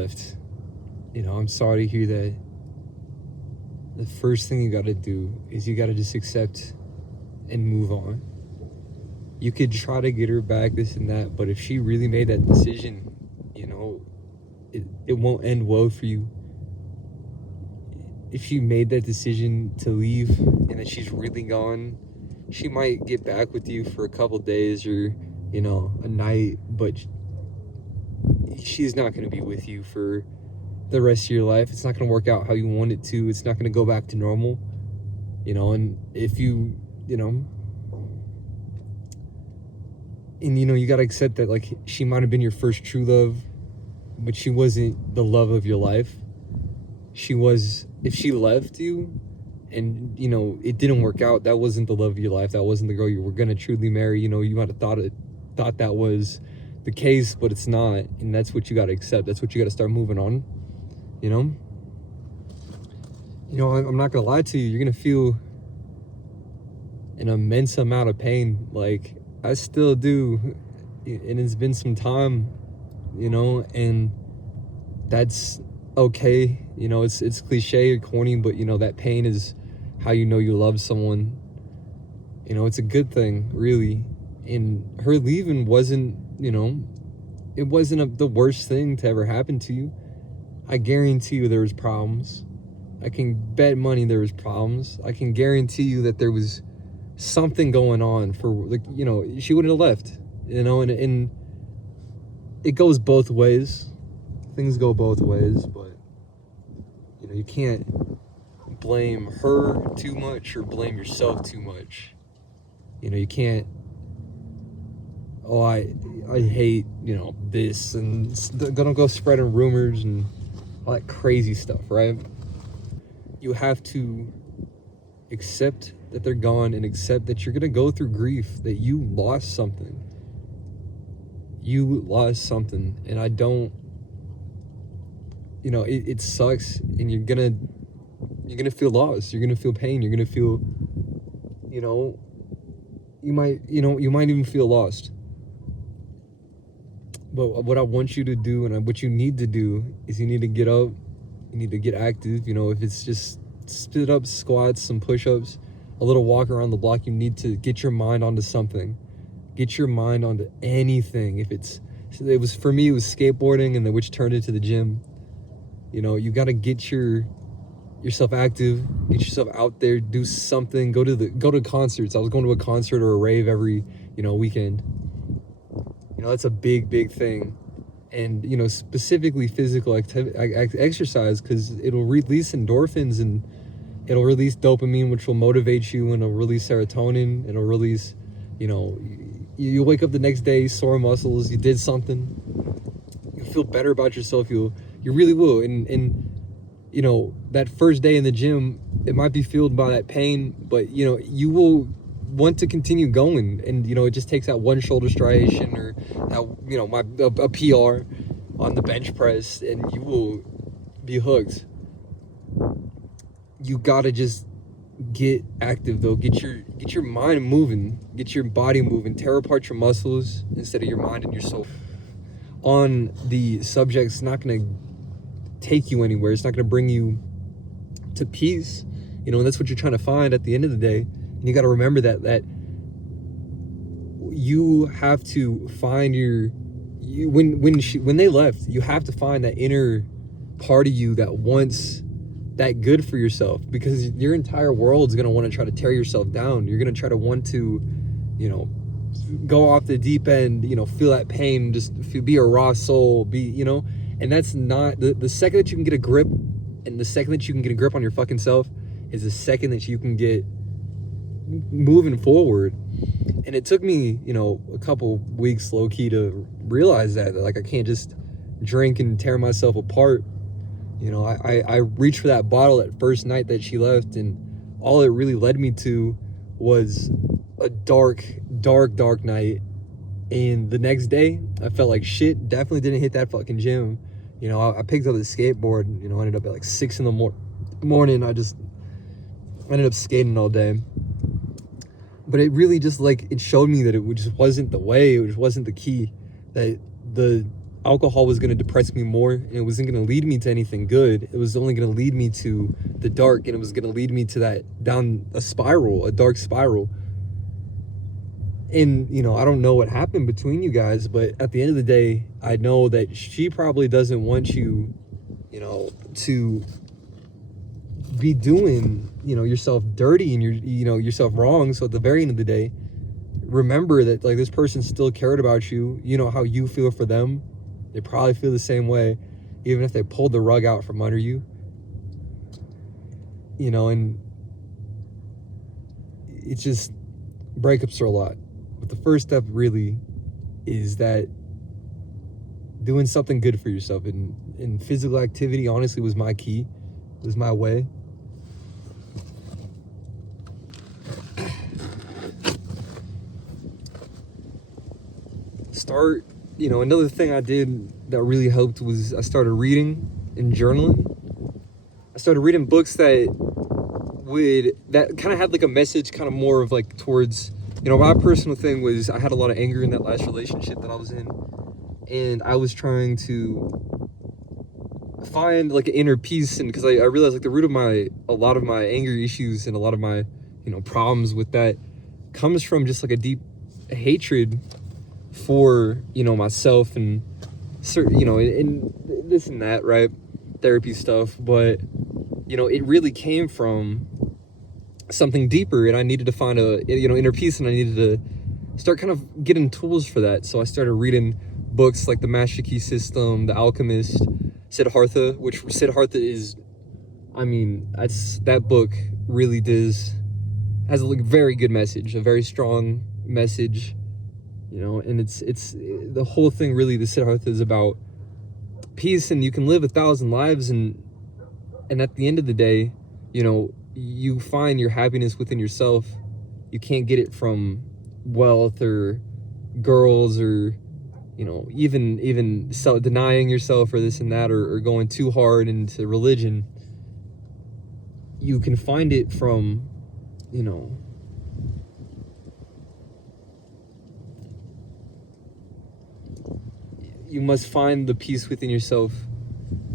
left. I'm sorry to hear that. The first thing you got to do is you got to just accept and move on. You could try to get her back, this and that, but if she really made that decision, it won't end well for you. If she made that decision to leave and that she's really gone, she might get back with you for a couple days or, a night, but she's not going to be with you for the rest of your life. It's not going to work out how you want it to. It's not going to go back to normal, and if you got to accept that, like, she might have been your first true love, but she wasn't the love of your life. If she left you and, it didn't work out, that wasn't the love of your life. That wasn't the girl you were going to truly marry. You might have thought that was the case, but it's not. And that's what you got to accept. That's what you got to start moving on. I'm not going to lie to you. You're going to feel an immense amount of pain. Like, I still do. And it's been some time, and that's okay. It's cliche or corny, but that pain is how you love someone. It's a good thing, really. And her leaving wasn't, it wasn't the worst thing to ever happen to you. I guarantee you there was problems. I can bet money there was problems. I can guarantee you that there was something going on for, like, she wouldn't have left, and it goes both ways. Things go both ways, but you can't blame her too much or blame yourself too much. You can't, I hate, this, and gonna go spreading rumors and all that crazy stuff, right? You have to accept that they're gone and accept that you're gonna go through grief, that you lost something. And I don't, it sucks, and you're gonna feel lost. You're gonna feel pain. You're gonna feel, you might even feel lost. But what I want you to do and what you need to do is you need to get up. You need to get active. If it's just spit up squats, some push-ups, a little walk around the block, you need to get your mind onto something. Get your mind onto anything. For me, it was skateboarding, and then which turned into the gym. You got to get yourself active, get yourself out there, do something, go to concerts. I was going to a concert or a rave every, weekend. That's a big thing. And, specifically physical exercise, because it'll release endorphins and it'll release dopamine, which will motivate you, and it'll release serotonin. It'll release, you wake up the next day, sore muscles, you did something. You feel better about yourself. You really will. And that first day in the gym, it might be fueled by that pain, but, you will want to continue going. And, it just takes that one shoulder striation or that, a PR on the bench press, and you will be hooked. You gotta just get active, though. Get your mind moving, get your body moving, tear apart your muscles instead of your mind and your soul. On the subject, it's not gonna take you anywhere. It's not gonna bring you to peace, and that's what you're trying to find at the end of the day. And you got to remember that you have to find when they left, you have to find that inner part of you that wants that good for yourself, because your entire world is going to want to try to tear yourself down. You're going to try to want to, go off the deep end, feel that pain, just be a raw soul, and that's not the second that you can get a grip, and the second that you can get a grip on your fucking self is the second that you can get moving forward. And it took me, a couple weeks low key to realize that like I can't just drink and tear myself apart. I reached for that bottle that first night that she left, and all it really led me to was a dark night. And the next day I felt like shit. Definitely didn't hit that fucking gym. I picked up the skateboard, ended up at like 6 in the morning. I just ended up skating all day. But it really just, like, it showed me that it just wasn't the way. It just wasn't the key. That alcohol was going to depress me more, and it wasn't going to lead me to anything good. It was only going to lead me to the dark, and it was going to lead me to that, down a spiral, a dark spiral. And, you know, I don't know what happened between you guys, but at the end of the day, I know that she probably doesn't want you, you know, to be doing, you know, yourself dirty and yourself wrong. So at the very end of the day, remember that, like, this person still cared about you. You know how you feel for them. They probably feel the same way, even if they pulled the rug out from under you. You know, and it's just, breakups are a lot. But the first step really is that doing something good for yourself. And physical activity, honestly, was my key. It was my way. You know, another thing I did that really helped was I started reading and journaling. I started reading books that kind of had like a message, kind of more of like towards, you know, my personal thing was I had a lot of anger in that last relationship that I was in, and I was trying to find like an inner peace. And because I realized like the root of a lot of my anger issues and a lot of my, you know, problems with that comes from just like a deep hatred for, you know, myself and certain, you know, and this and that, right? Therapy stuff. But, you know, it really came from something deeper, and I needed to find a, you know, inner peace, and I needed to start kind of getting tools for that. So I started reading books like The Master Key System, The Alchemist, Siddhartha, which Siddhartha is, I mean, that book really has a very good message, a very strong message. You know, and it's the whole thing really, the Siddhartha is about peace, and you can live 1,000 lives, and at the end of the day, you know, you find your happiness within yourself. You can't get it from wealth or girls or, you know, even denying yourself or this and that, or going too hard into religion. You can find it from, you know, you must find the peace within yourself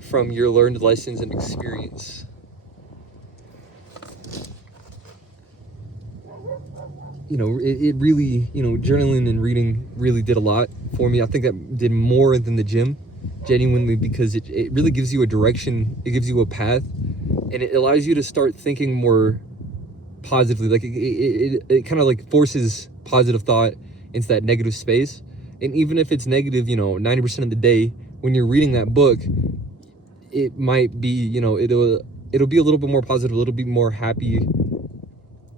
from your learned lessons and experience. You know, it really, you know, journaling and reading really did a lot for me. I think that did more than the gym, genuinely, because it really gives you a direction, it gives you a path, and it allows you to start thinking more positively. Like it kind of like forces positive thought into that negative space. And even if it's negative, you know, 90% of the day, when you're reading that book, it might be, you know, it'll be a little bit more positive, a little bit more happy,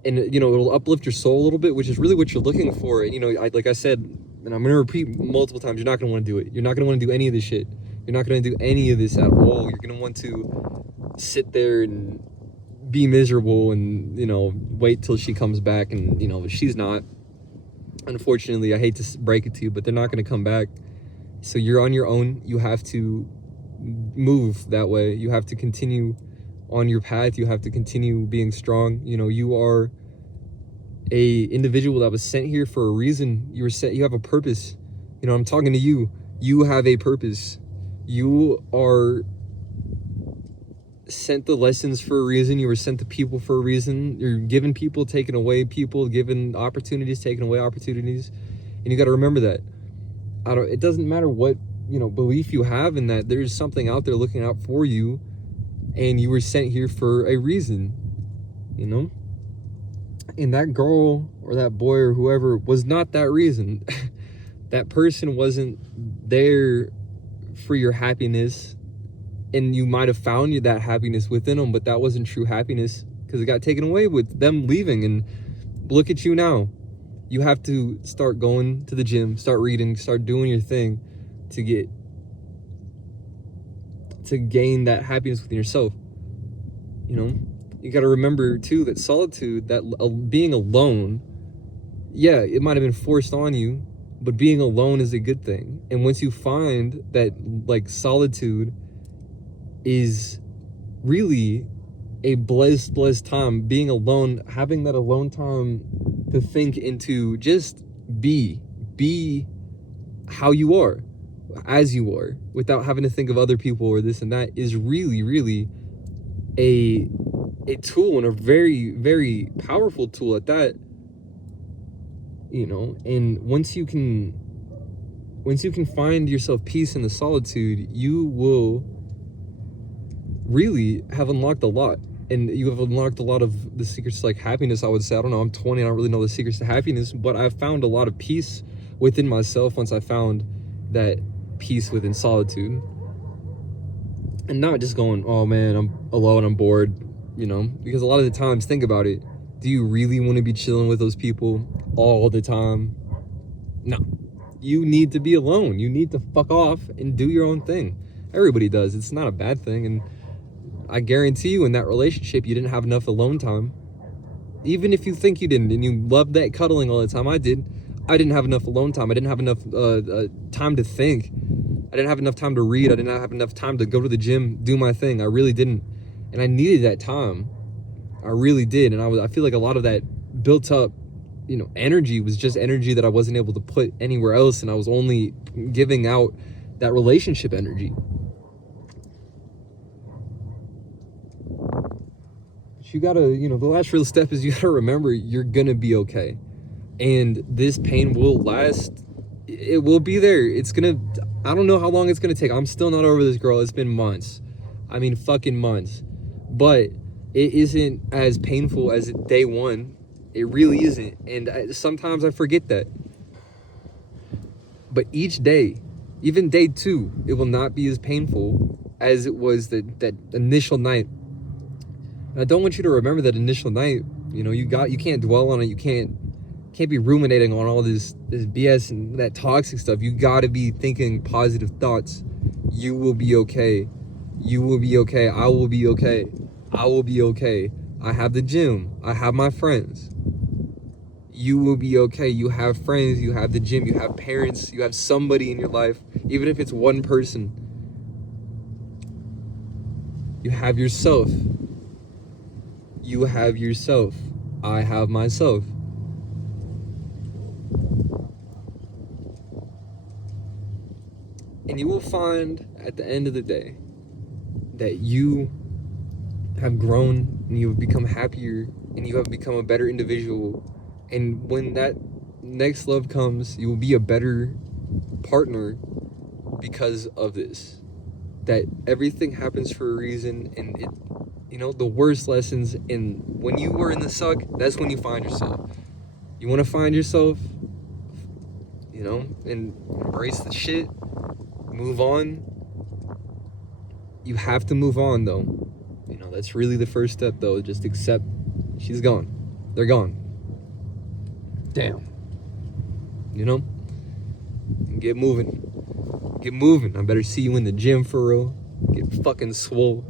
and, you know, it'll uplift your soul a little bit, which is really what you're looking for. You know, like I said, and I'm gonna repeat multiple times, you're not gonna want to do it. You're not gonna want to do any of this shit. You're not gonna do any of this at all. You're gonna want to sit there and be miserable and, you know, wait till she comes back, and, you know, she's not. Unfortunately, I hate to break it to you, but they're not going to come back. So you're on your own. You have to move that way. You have to continue on your path. You have to continue being strong. You know, you are a individual that was sent here for a reason. You have a purpose. You know, I'm talking to you. You have a purpose. You are sent the lessons for a reason. You were sent to people for a reason. You're given people, taken away people, given opportunities, taken away opportunities, and you got to remember that. It doesn't matter what, you know, belief you have in that. There's something out there looking out for you, and you were sent here for a reason. You know, and that girl or that boy or whoever was not that reason. That person wasn't there for your happiness. And you might have found that happiness within them, but that wasn't true happiness because it got taken away with them leaving. And look at you now. You have to start going to the gym, start reading, start doing your thing to gain that happiness within yourself. You know, you got to remember too that solitude, that being alone, yeah, it might have been forced on you, but being alone is a good thing. And once you find that, like, solitude is really a blessed time, being alone, having that alone time to think into just be how you are. as you are, without having to think of other people or this and that, is really, really a tool, and a very, very powerful tool at that. And once you can find yourself peace in the solitude, you will really have unlocked a lot. And you have unlocked a lot of the secrets to, like, happiness, I would say. I don't know, I'm 20, I don't really know the secrets to happiness, but I've found a lot of peace within myself once I found that peace within solitude. And not just going, oh man, I'm alone, I'm bored, because a lot of the times, think about it, do you really want to be chilling with those people all the time? No. You need to be alone. You need to fuck off and do your own thing. Everybody does. It's not a bad thing. And I guarantee you, in that relationship, you didn't have enough alone time. Even if you think you didn't, and you loved that cuddling all the time, I did. I didn't have enough alone time. I didn't have enough time to think. I didn't have enough time to read. I didn't have enough time to go to the gym, do my thing. I really didn't. And I needed that time. I really did. And I feel like a lot of that built up, energy was just energy that I wasn't able to put anywhere else. And I was only giving out that relationship energy. But you gotta, the last real step is you gotta remember you're gonna be okay. And this pain will last. It will be there. I don't know how long it's gonna take. I'm still not over this girl. It's been months. I mean, fucking months. But it isn't as painful as day one. It really isn't. And sometimes I forget that. But each day, even day two, it will not be as painful as it was that initial night. And I don't want you to remember that initial night. You can't dwell on it. You can't be ruminating on all this BS and that toxic stuff. You gotta be thinking positive thoughts. You will be okay. You will be okay. I will be okay. I will be okay. I have the gym. I have my friends. You will be okay. You have friends. You have the gym. You have parents. You have somebody in your life. Even if it's one person. You have yourself. You have yourself. I have myself. And you will find at the end of the day that you have grown and you have become happier and you have become a better individual. And when that next love comes, you will be a better partner because of this. That everything happens for a reason, and the worst lessons, and when you were in the suck, that's when you find yourself. You want to find yourself, and embrace the shit. Move on. You have to move on, though. That's really the first step, though. Just accept she's gone. They're gone. Damn. Get moving. Get moving. I better see you in the gym for real. Get fucking swole.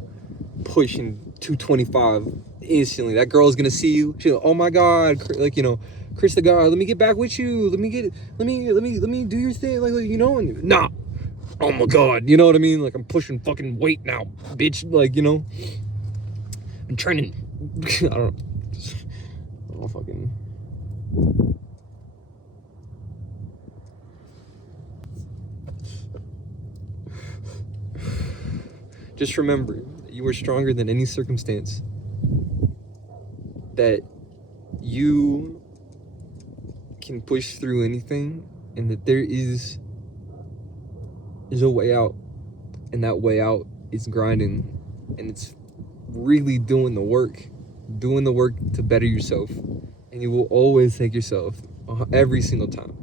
Pushing 225 instantly. That girl's gonna see you. She'll, oh my God, Chris the God, let me get back with you. Let me do your thing. And nah. Oh my God, you know what I mean? Like, I'm pushing fucking weight now, bitch. I'm training. I don't fucking. Just remember, you are stronger than any circumstance. That you can push through anything, and that there is a way out, and that way out is grinding, and it's really doing the work to better yourself, and you will always take yourself every single time.